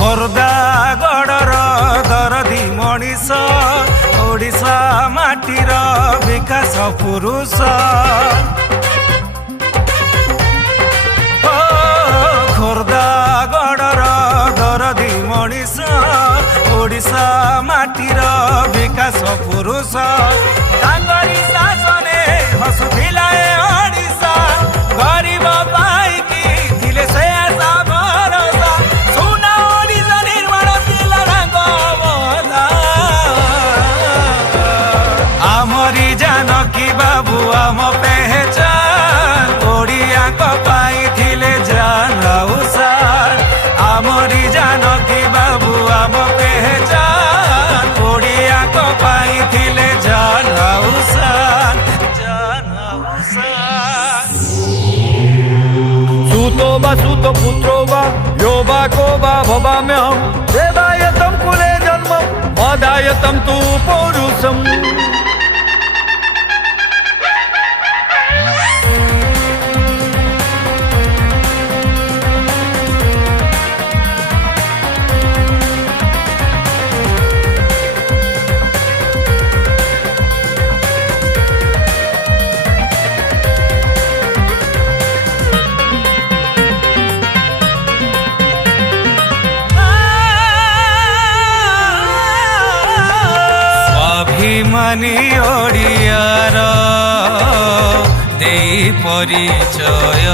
खोर्धा गड़र दरदी मनीष ओडिशा माटीर विकास पुरुष खोर्धा गड़र दरदी मनीष ओडिशा माटीर विकास पुरुष तांगरी शासने हसुथिला ओडिशा गरीब पाइकी थिले से आशा भरोसा सुना ओडिशा निर्माण थिला रंगमला आमरी जानकी बाबू आम पहचान ओडिया को पाई थिले जान उसार आमरी जानकी बाबू आम पहचान ओडिया को पाई थिले जान उसार सूतो वा सूतो पुत्रो वा यो वा को वा भवाम्यहं देवायतं कुले जन्मं मदायतं तु पौरुषम् स्वाभिमानी ओडियार देई परिचय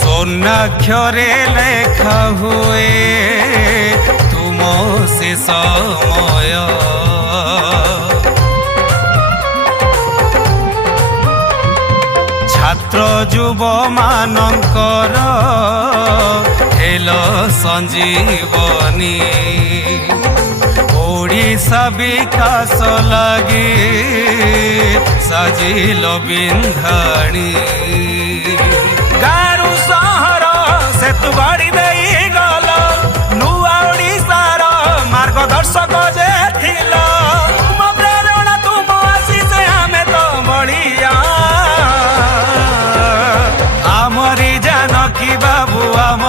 स्वर्णाक्षरे लेखा हुए तुम से समय छात्र युव मानकर हेल संजीवनी ओडिशा विकास लगी साजिल बिंधाणी गारू सहर सेतु गढ़ी दे गल नुआ ओडिशार मार्गदर्शक जे थिल तुम प्रेरणा तुम आशीष आमे तो बढ़िया आमरी जानकी बाबू आम